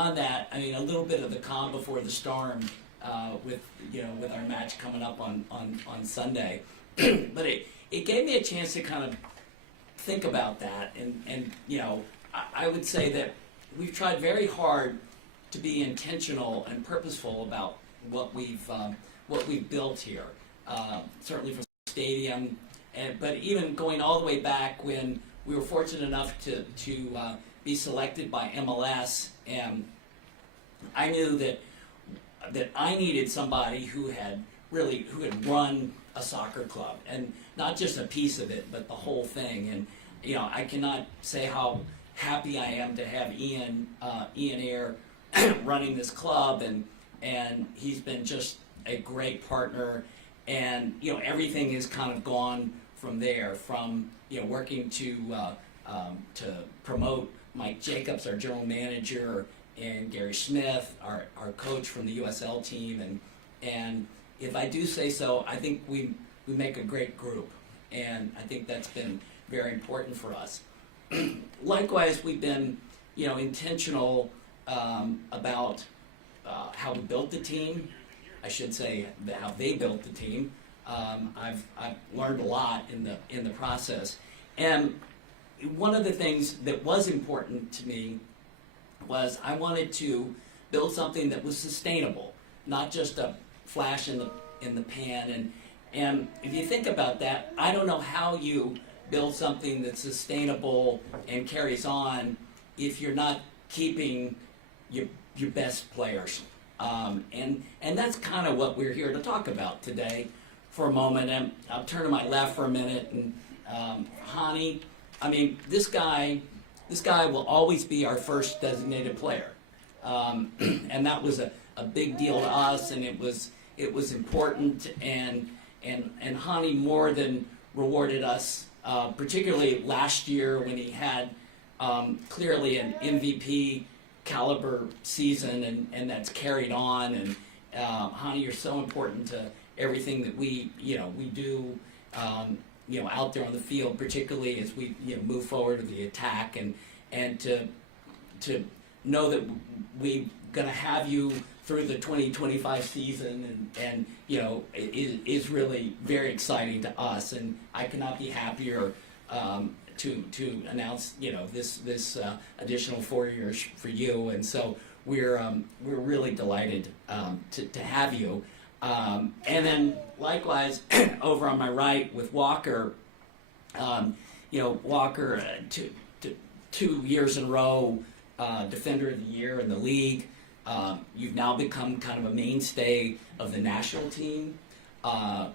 beyond that, I mean, a little bit of the calm before the storm with our match coming up on Sunday. But it gave me a chance to kind of think about that, and I would say that we've tried very hard to be intentional and purposeful about what we've built here. Certainly from the stadium, but even going all the way back when we were fortunate enough to be selected by MLS, and I knew that I needed somebody who had run a soccer club, and not just a piece of it, but the whole thing. And I cannot say how happy I am to have Ian Ayre running this club, and he's been just a great partner. And everything has kind of gone from there, from working to promote Mike Jacobs, our general manager, and Gary Smith, our coach from the USL team, and if I do say so, I think we make a great group, and I think that's been very important for us. Likewise, we've been intentional about how we built the team. I should say how they built the team. I've learned a lot in the process, and one of the things that was important to me was I wanted to build something that was sustainable, not just a flash in the pan. And if you think about that, I don't know how you build something that's sustainable and carries on if you're not keeping your best players. And that's kind of what we're here to talk about today for a moment. And I'll turn to my left for a minute. And Hani, I mean, this guy will always be our first designated player. And that was a big deal to us, and it was important. And Hani more than rewarded us, particularly last year when he had clearly an MVP caliber season, and that's carried on. And Hani, you're so important to everything that we do out there on the field, particularly as we move forward to the attack, and to know that we're going to have you through the 2025 season, and is really very exciting to us, and I cannot be happier to announce this additional 4 years for you, and so we're really delighted to have you. And then likewise over on my right with Walker, Walker 2 years in a row Defender of the Year in the league. You've now become kind of a mainstay of the national team. I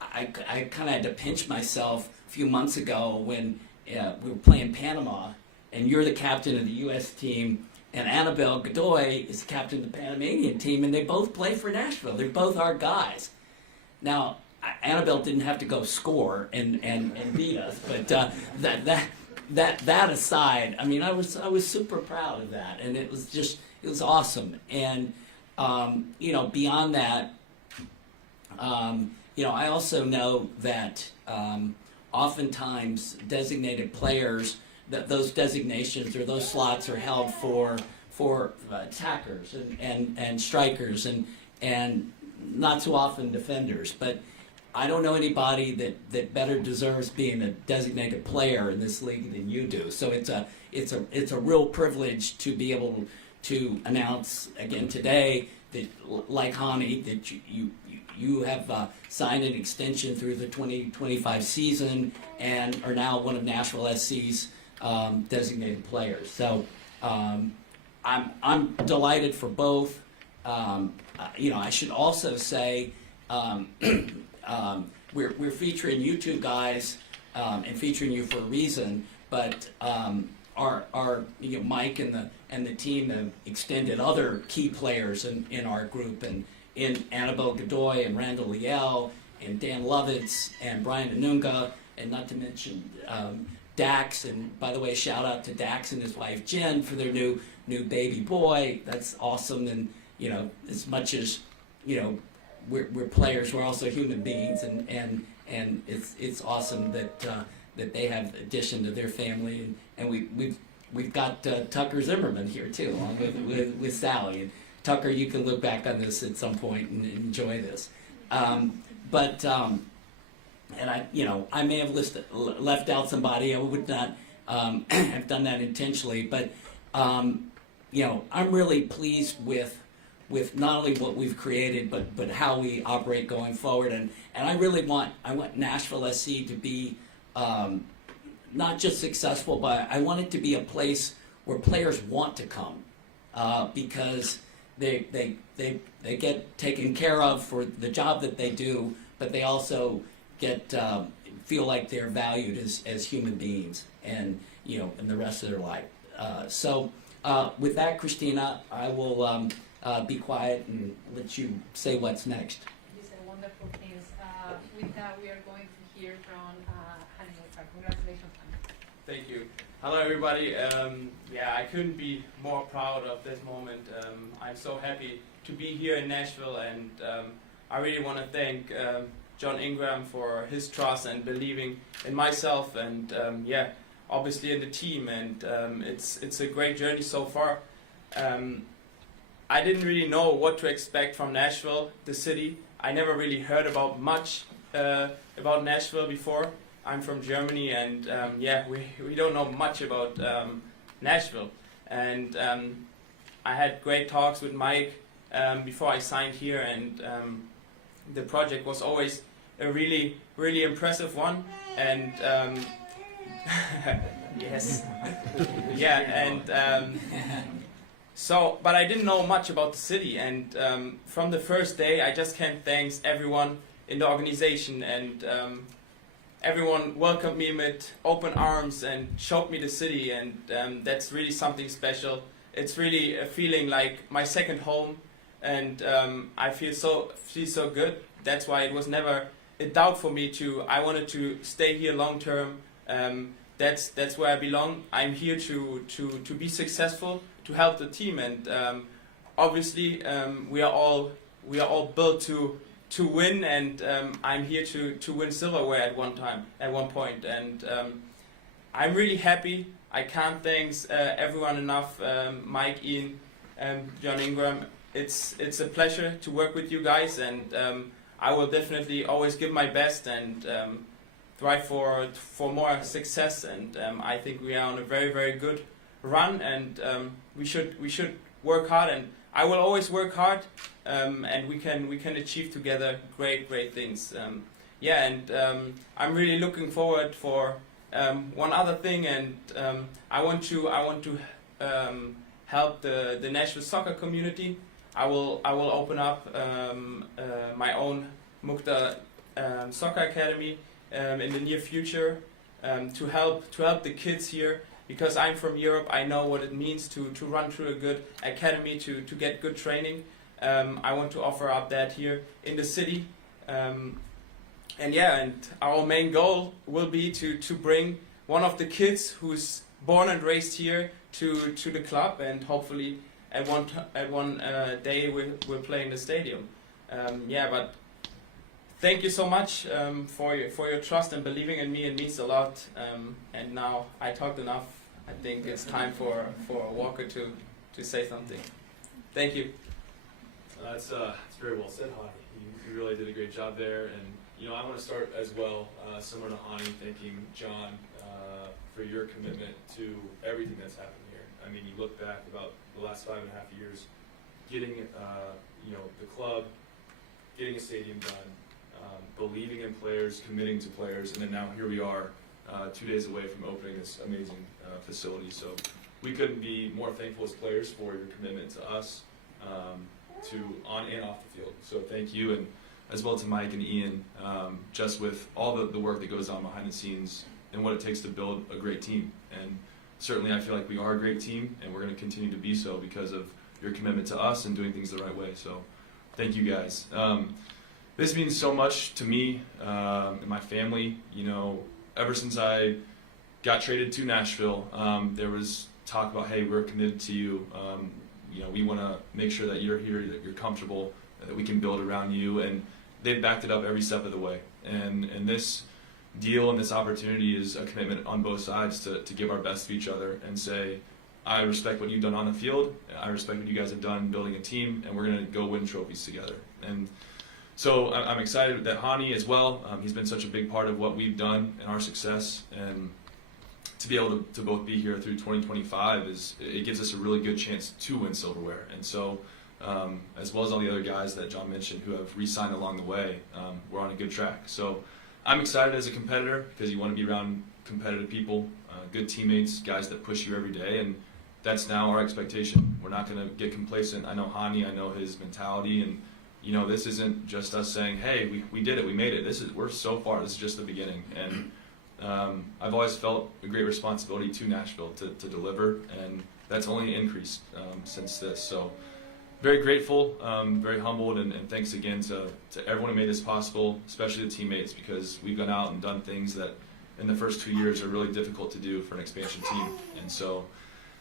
kind of had to pinch myself a few months ago when we were playing Panama, and you're the captain of the U.S. team, and Annabelle Godoy is the captain of the Panamanian team, and they both play for Nashville. They're both our guys. Now, Annabelle didn't have to go score and beat us, but that aside, I mean, I was super proud of that, and it was awesome. And beyond that, I also know that oftentimes designated players, that those designations or those slots are held for attackers and strikers and not so often defenders. But I don't know anybody that better deserves being a designated player in this league than you do. So it's a real privilege to be able to announce again today that, like Hani, that you have signed an extension through the 2025 season and are now one of Nashville SC's designated players. So I'm delighted for both. I should also say we're featuring you two guys and featuring you for a reason, but our Mike and the team have extended other key players in our group, and in Annabelle Godoy and Randall Liel and Dan Lovitz and Brian Anunga, and not to mention Dax. And by the way, shout out to Dax and his wife Jen for their new baby boy. That's awesome. And as much as we're players, we're also human beings, and it's awesome that they have addition to their family, and we've we've got Tucker Zimmerman here too, along with Sally. And Tucker, you can look back on this at some point and enjoy this. And I may have left out somebody. I would not have done that intentionally, but I'm really pleased with not only what we've created, but how we operate going forward. And I really want Nashville SC to be not just successful, but I want it to be a place where players want to come because they get taken care of for the job that they do, but they also feel like they're valued as human beings and in the rest of their life. So with that, Christina, I will be quiet and let you say what's next. You said wonderful things. With that, we are going to hear from Hanimota. Congratulations, Hanimota. Thank you. Hello, everybody. I couldn't be more proud of this moment. I'm so happy to be here in Nashville, and I really want to thank John Ingram for his trust and believing in myself, and obviously in the team. And it's a great journey so far. I didn't really know what to expect from Nashville, the city. I never really heard about much about Nashville before. I'm from Germany, and we don't know much about Nashville. And I had great talks with Mike before I signed here, and the project was always a really, really impressive one. And yes, but I didn't know much about the city, and from the first day, I just can't thank everyone in the organization, and everyone welcomed me with open arms and showed me the city, and that's really something special. It's really a feeling like my second home, and I feel so good. That's why it was never a doubt for me I wanted to stay here long term. That's where I belong. I'm here to be successful, to help the team, and obviously we are all built to win, and I'm here to win silverware at one point, and I'm really happy. I can't thank everyone enough, Mike, Ian, John Ingram. It's a pleasure to work with you guys, and I will definitely always give my best and strive for more success, and I think we are on a very, very good run, and we should work hard, and I will always work hard, and we can achieve together great things. I'm really looking forward for one other thing, and I want to help the Nashville soccer community. I will open up my own Mukta soccer academy in the near future to help the kids here. Because I'm from Europe, I know what it means to run through a good academy, to get good training. I want to offer up that here in the city. And our main goal will be to bring one of the kids who's born and raised here to the club, and hopefully at one day we'll play in the stadium. But thank you so much for your trust and believing in me. It means a lot. And now I talked enough. I think it's time for Walker to say something. Thank you. It's very well said, Hani. You really did a great job there. And I want to start as well, similar to Hani, thanking John for your commitment to everything that's happened here. I mean, you look back about the last 5.5 years, getting the club, getting a stadium done, believing in players, committing to players, and then now here we are, 2 days away from opening this amazing facility. So we couldn't be more thankful as players for your commitment to us, to on and off the field. So thank you, and as well to Mike and Ian, just with all the work that goes on behind the scenes and what it takes to build a great team. And certainly I feel like we are a great team, and we're going to continue to be so because of your commitment to us and doing things the right way. So thank you guys. This means so much to me and my family. Ever since I got traded to Nashville, there was talk about, hey, we're committed to you. We want to make sure that you're here, that you're comfortable, that we can build around you. And they've backed it up every step of the way. And this deal and this opportunity is a commitment on both sides to give our best to each other and say, I respect what you've done on the field, I respect what you guys have done building a team, and we're going to go win trophies together. And so I'm excited that Hani as well, he's been such a big part of what we've done and our success, and to be able to both be here through 2025 it gives us a really good chance to win silverware. And so as well as all the other guys that John mentioned who have re-signed along the way, we're on a good track. So I'm excited as a competitor because you want to be around competitive people, good teammates, guys that push you every day, and that's now our expectation. We're not going to get complacent. I know Hani, I know his mentality, and you know, this isn't just us saying, hey, we did it, we made it. We're so far, this is just the beginning. And I've always felt a great responsibility to Nashville to deliver, and that's only increased since this. So very grateful, very humbled, and thanks again to everyone who made this possible, especially the teammates, because we've gone out and done things that in the first 2 years are really difficult to do for an expansion team. And so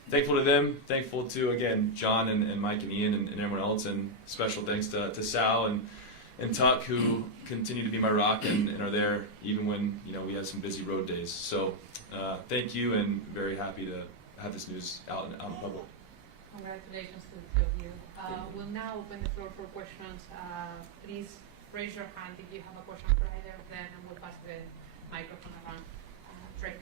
thankful to them, thankful to, again, John and Mike and Ian and everyone else, and special thanks to Sal and Tuck, who continue to be my rock and are there even when, you know, we had some busy road days. So thank you, and very happy to have this news out in public. Congratulations to the two of you. We'll now open the floor for questions. Please raise your hand if you have a question for either of them, and we'll pass the microphone around. Drake.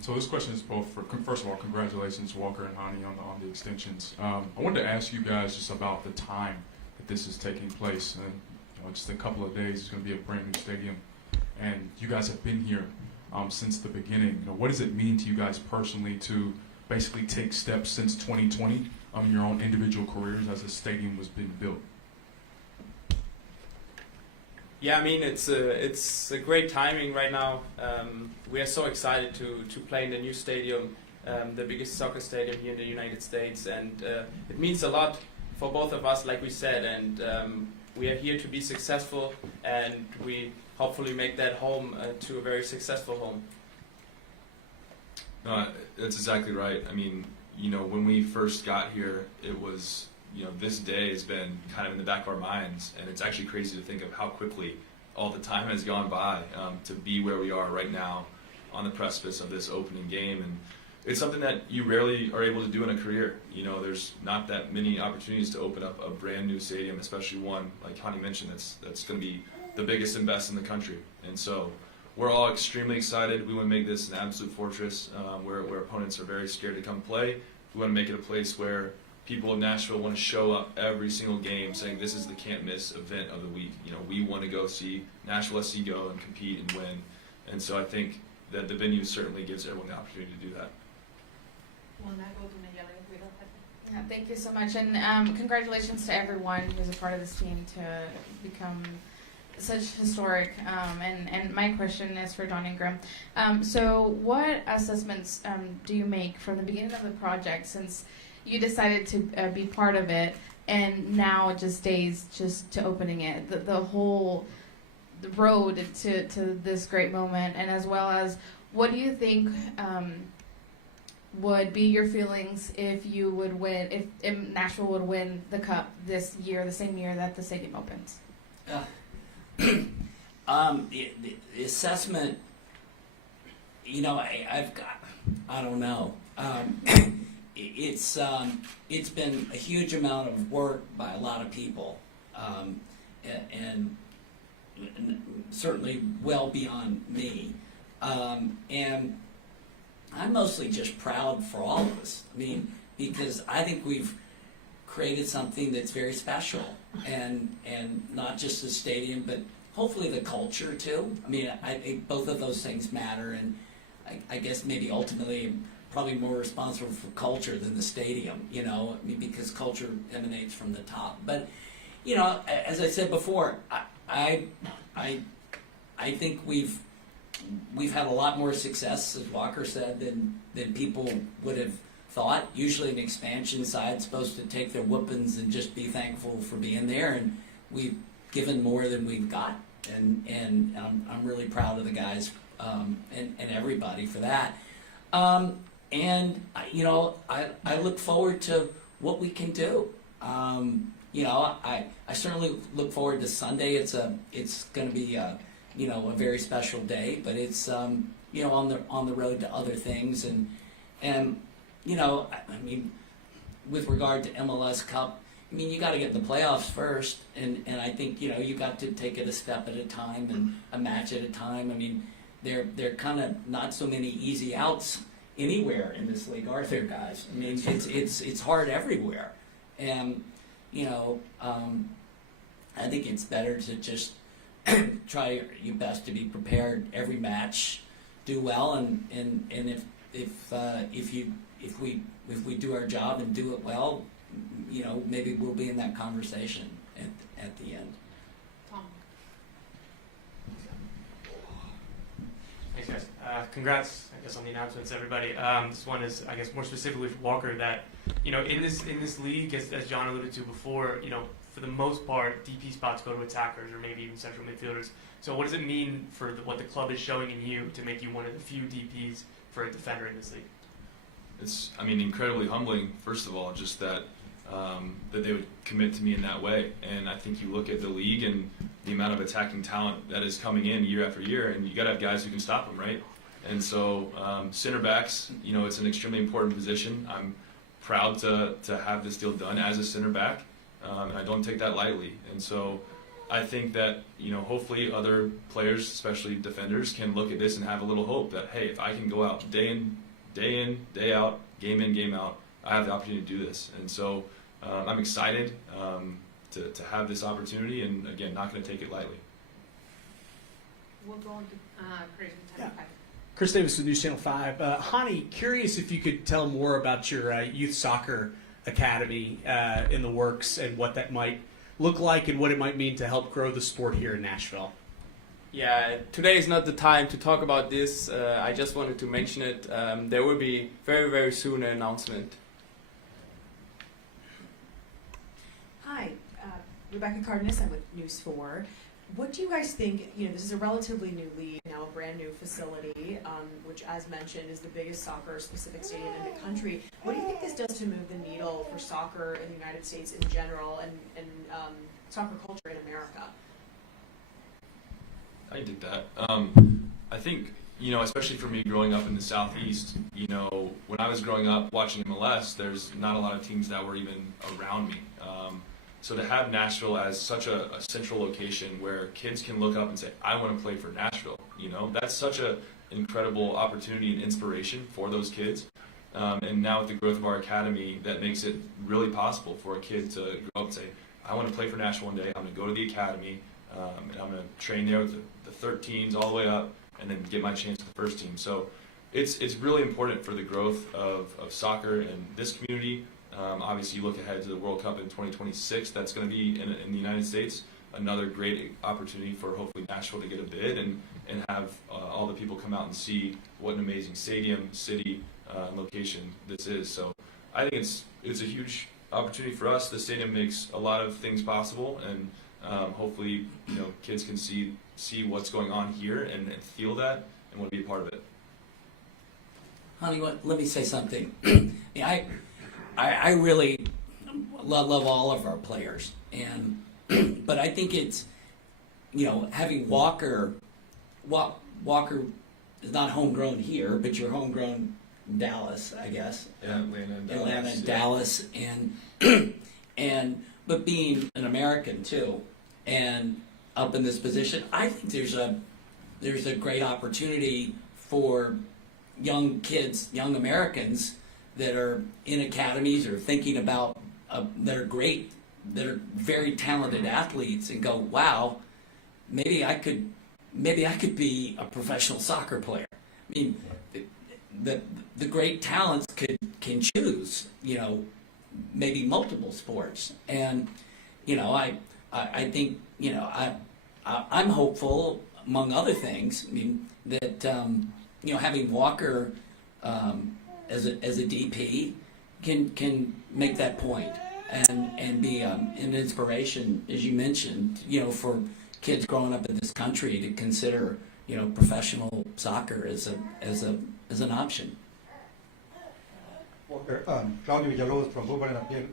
So this question is both for, first of all, congratulations Walker and Hani on the extensions. I wanted to ask you guys just about the time that this is taking place. And you know, just a couple of days, it's going to be a brand new stadium, and you guys have been here since the beginning. You know, what does it mean to you guys personally to basically take steps since 2020 in your own individual careers as the stadium was being built? Yeah, I mean, it's a great timing right now. We are so excited to play in the new stadium, the biggest soccer stadium here in the United States, and it means a lot for both of us, like we said, and we are here to be successful, and we hopefully make that home to a very successful home. No, that's exactly right. I mean, you know, when we first got here, it was, you know, this day has been kind of in the back of our minds, and it's actually crazy to think of how quickly all the time has gone by to be where we are right now on the precipice of this opening game. And it's something that you rarely are able to do in a career. You know, there's not that many opportunities to open up a brand new stadium, especially one, like Hani mentioned, that's going to be the biggest and best in the country. And so we're all extremely excited. We want to make this an absolute fortress where opponents are very scared to come play. We want to make it a place where people in Nashville want to show up every single game saying this is the can't miss event of the week. You know, we want to go see Nashville SC go and compete and win. And so I think that the venue certainly gives everyone the opportunity to do that. We'll now go to Nayeli if we don't have it. Yeah, thank you so much, and congratulations to everyone who's a part of this team to become such historic. And my question is for John Ingram. So what assessments do you make from the beginning of the project, since you decided to be part of it, and now it just days just to opening it, the whole road to this great moment, and as well as what do you think would be your feelings if you would win, if Nashville would win the cup this year, the same year that the stadium opens? The assessment, you know, I don't know. It's been a huge amount of work by a lot of people, and certainly well beyond me. And I'm mostly just proud for all of us. I mean, because I think we've created something that's very special, and not just the stadium, but hopefully the culture too. I mean, I think both of those things matter, and I guess maybe ultimately I'm probably more responsible for culture than the stadium, you know, I mean, because culture emanates from the top. But, you know, as I said before, I think we've had a lot more success, as Walker said, than people would have thought. Usually an expansion side's supposed to take their whoopings and just be thankful for being there, and we've given more than we've got, and I'm really proud of the guys and everybody for that. And you know, I look forward to what we can do. I certainly look forward to Sunday. It's going to be a very special day, but it's on the road to other things, and I mean, with regard to MLS Cup, I mean, you got to get in the playoffs first, and I think you got to take it a step at a time and a match at a time. I mean, there kind of not so many easy outs anywhere in this league, are there, guys? I mean, it's hard everywhere, and I think it's better to just try your best to be prepared every match, do well, and if we do our job and do it well, maybe we'll be in that conversation at the end. Tom. Thanks, guys. Congrats, I guess, on the announcements, everybody. This one is, I guess, more specifically for Walker. That in this league, as John alluded to before, for the most part, DP spots go to attackers or maybe even central midfielders. So, what does it mean for what the club is showing in you to make you one of the few DPs for a defender in this league? It's, incredibly humbling, first of all, just that that they would commit to me in that way. And I think you look at the league and the amount of attacking talent that is coming in year after year, and you got to have guys who can stop them, right? And so center backs, it's an extremely important position. I'm proud to have this deal done as a center back, and I don't take that lightly. And so I think that, hopefully other players, especially defenders, can look at this and have a little hope that, hey, if I can go out day in, day out, game in, game out, I have the opportunity to do this. And so I'm excited to have this opportunity, and again, not going to take it lightly. We'll go on to Chris in Channel 5. Chris Davis with News Channel 5. Hani, curious if you could tell more about your youth soccer academy in the works and what that might look like and what it might mean to help grow the sport here in Nashville. Yeah, today is not the time to talk about this. I just wanted to mention it. There will be very, very soon an announcement. Hi, Rebecca Cardenas. I'm with News 4. What do you guys think? This is a relatively new league, now a brand new facility, which, as mentioned, is the biggest soccer-specific stadium in the country. What do you think this does to move the needle for soccer in the United States in general and soccer culture in America? I did that. I think, especially for me growing up in the Southeast, when I was growing up watching MLS, there's not a lot of teams that were even around me. So to have Nashville as such a central location where kids can look up and say, I want to play for Nashville, that's such an incredible opportunity and inspiration for those kids. And now with the growth of our academy, that makes it really possible for a kid to grow up and say, I want to play for Nashville one day, I'm going to go to the academy, and I'm going to train there with the 13s all the way up, and then get my chance with the first team. So it's really important for the growth of soccer in this community. Obviously, you look ahead to the World Cup in 2026. That's going to be in the United States. Another great opportunity for hopefully Nashville to get a bid and have all the people come out and see what an amazing stadium, city, location this is. So I think it's a huge opportunity for us. The stadium makes a lot of things possible, and hopefully kids can see what's going on here and feel that and want to be a part of it. Honey, let me say something. I really love all of our players, but I think it's having Walker is not homegrown here, but you're homegrown in Dallas, I guess. Yeah, Atlanta and Dallas, but being an American too, and up in this position, I think there's a great opportunity for young kids, young Americans that are in academies or thinking about that are great, that are very talented athletes, and go, wow, maybe I could be a professional soccer player. I mean, the great talents can choose, maybe multiple sports, and I think I'm hopeful, among other things. I mean that having Walker as a DP can make that point and be an inspiration, as you mentioned, for kids growing up in this country to consider professional soccer as an option. Well, Walker, Claudio Villalobos from Boomerang Appeal.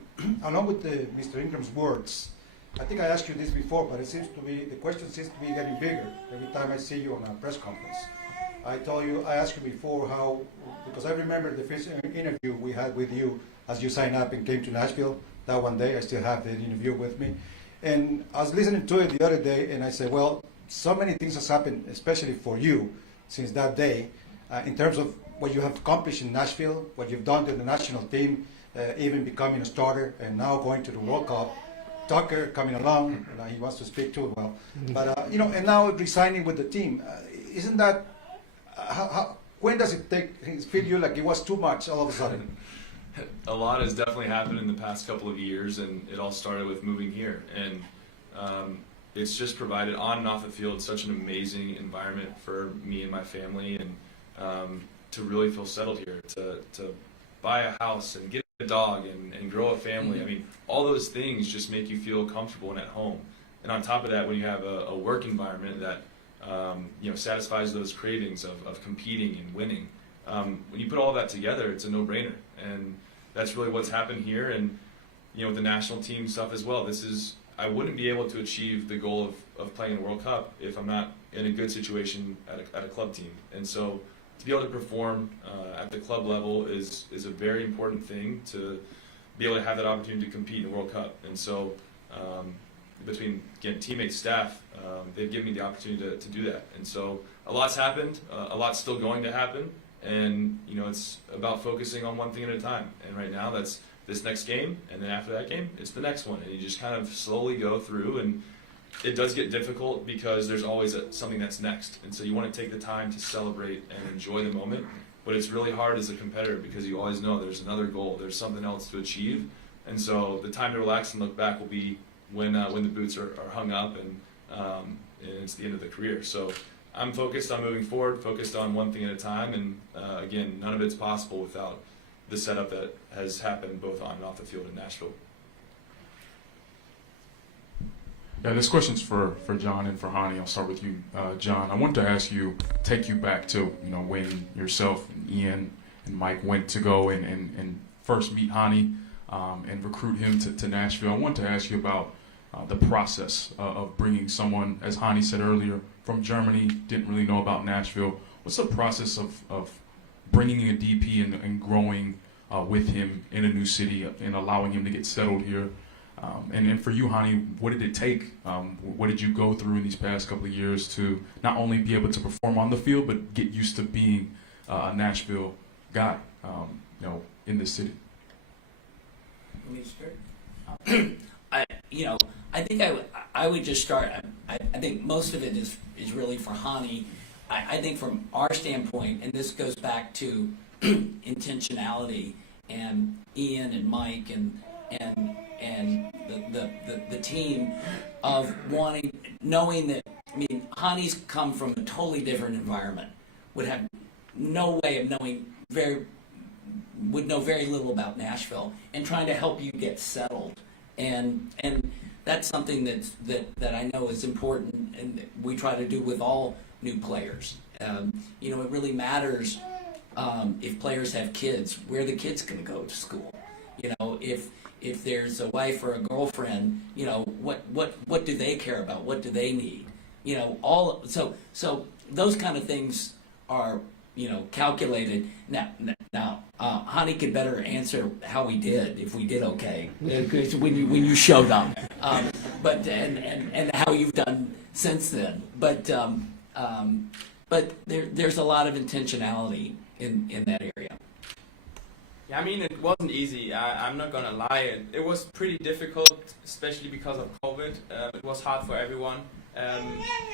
Along with Mr. Ingram's words, I think I asked you this before, but it seems to be, the question seems to be getting bigger every time I see you on a press conference. I asked you before how, because I remember the first interview we had with you as you signed up and came to Nashville that one day. I still have the interview with me. And I was listening to it the other day, and I said, well, so many things has happened, especially for you, since that day, in terms of what you have accomplished in Nashville, what you've done to the national team, even becoming a starter, and now going to the World Cup. Tucker coming along, and he wants to speak too. Well, but you know, and now resigning with the team. Isn't that? When does it feel you like it was too much all of a sudden? A lot has definitely happened in the past couple of years, and it all started with moving here. And it's just provided on and off the field such an amazing environment for me and my family, and to really feel settled here, to buy a house and get a dog and grow a family. I mean, all those things just make you feel comfortable and at home. And on top of that, when you have a work environment that you know, satisfies those cravings of competing and winning, when you put all that together, it's a no-brainer. And that's really what's happened here. And you know, with the national team stuff as well, I wouldn't be able to achieve the goal of playing in the World Cup if I'm not in a good situation at a club team. And so to be able to perform at the club level is a very important thing, to be able to have that opportunity to compete in the World Cup. And so between, again, teammates, staff, they've given me the opportunity to do that. And so a lot's happened, a lot's still going to happen, and you know, it's about focusing on one thing at a time. And right now that's this next game, and then after that game, it's the next one. And you just kind of slowly go through, and it does get difficult because there's always something that's next. And so you want to take the time to celebrate and enjoy the moment, but it's really hard as a competitor because you always know there's another goal, there's something else to achieve. And so the time to relax and look back will be when the boots are hung up, and it's the end of the career. So I'm focused on moving forward, focused on one thing at a time, and again, none of it's possible without the setup that has happened both on and off the field in Nashville. Yeah, this question's for John and for Hani. I'll start with you, John. I wanted to take you back to, you know, when yourself and Ian and Mike went to go and first meet Hani and recruit him to Nashville. I wanted to ask you about the process of bringing someone, as Hani said earlier, from Germany, didn't really know about Nashville. What's the process of bringing a DP and growing with him in a new city and allowing him to get settled here? And for you, Hani, what did it take? What did you go through in these past couple of years to not only be able to perform on the field, but get used to being a Nashville guy, you know, in this city? Let me start. I think I would just start. I think most of it is really for Hani. I think from our standpoint, and this goes back to intentionality, and Ian and Mike and the team of knowing that. I mean, Hani's come from a totally different environment, would have no way of knowing would know very little about Nashville, and trying to help you get settled, and that's something that I know is important, and we try to do with all new players. You know, it really matters if players have kids, where the kid's going to go to school. You know, if there's a wife or a girlfriend, you know, what do they care about? What do they need? You know, so those kind of things are, you know, calculated. Now, Hani could better answer how we did, if we did okay, when you showed up, but and how you've done since then. But there's a lot of intentionality in that area. Yeah, I mean, it wasn't easy. I'm not gonna lie. It was pretty difficult, especially because of COVID. It was hard for everyone.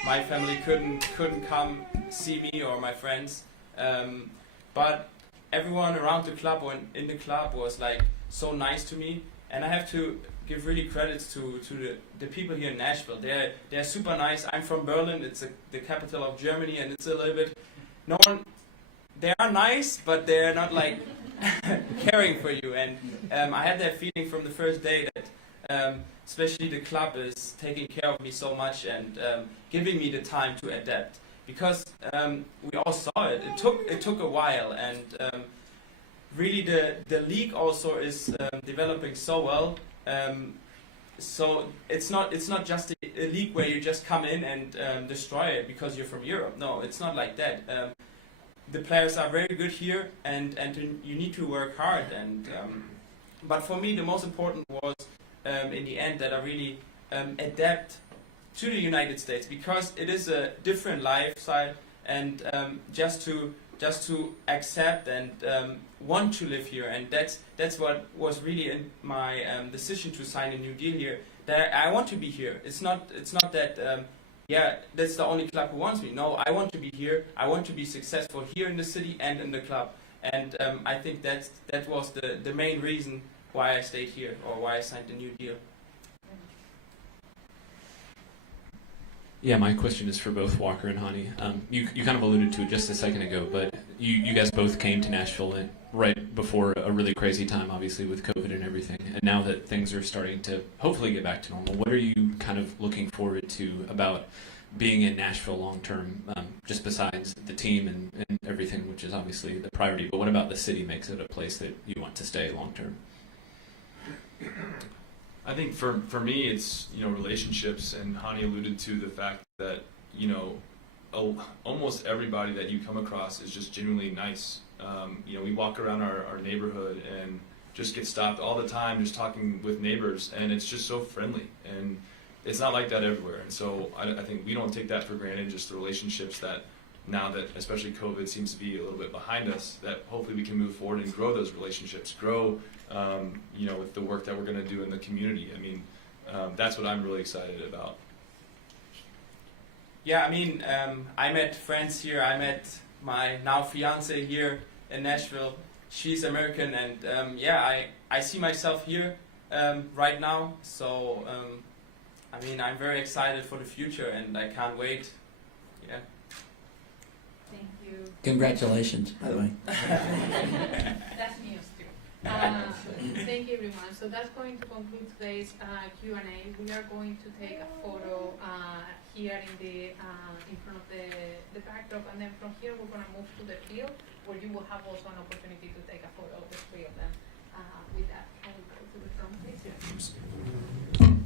My family couldn't come see me or my friends, but everyone around the club or in the club was like so nice to me, and I have to give really credits to the people here in Nashville. They're super nice. I'm from Berlin. It's the capital of Germany, and it's a little bit they are nice, but they're not like caring for you. And I had that feeling from the first day that especially the club is taking care of me so much and giving me the time to adapt, because we all saw it. It took a while, and really the league also is developing so well. So it's not just a league where you just come in and destroy it because you're from Europe. No, it's not like that. The players are very good here, and you need to work hard. And but for me, the most important was in the end that I really adapt to the United States, because it is a different lifestyle, and just to accept and want to live here, and that's what was really in my decision to sign a new deal here. That I want to be here. It's not that yeah, that's the only club who wants me. No, I want to be here. I want to be successful here in the city and in the club. And I think that was the main reason why I stayed here, or why I signed the new deal. Yeah, my question is for both Walker and Hani. You kind of alluded to it just a second ago, but you guys both came to Nashville right before a really crazy time, obviously, with COVID and everything. And now that things are starting to hopefully get back to normal, what are you kind of looking forward to about being in Nashville long term, just besides the team and everything, which is obviously the priority, but what about the city makes it a place that you want to stay long term? I think for me, it's, relationships, and Hani alluded to the fact that, almost everybody that you come across is just genuinely nice. We walk around our neighborhood and just get stopped all the time just talking with neighbors, and it's just so friendly, and it's not like that everywhere. And so I think we don't take that for granted, just the relationships that now that especially COVID seems to be a little bit behind us, that hopefully we can move forward and grow those relationships, grow with the work that we're going to do in the community. I mean, that's what I'm really excited about. Yeah, I mean, I met friends here. I met my now fiance here in Nashville. She's American, and I see myself here right now. So, I mean, I'm very excited for the future, and I can't wait. Yeah. Thank you. Congratulations, by the way. That's news too. Thank you, everyone. So that's going to conclude today's Q&A. We are going to take a photo here in front of the backdrop, and then from here we're going to move to the field, where you will have also an opportunity to take a photo of the three of them. With that, can we go to the front, please?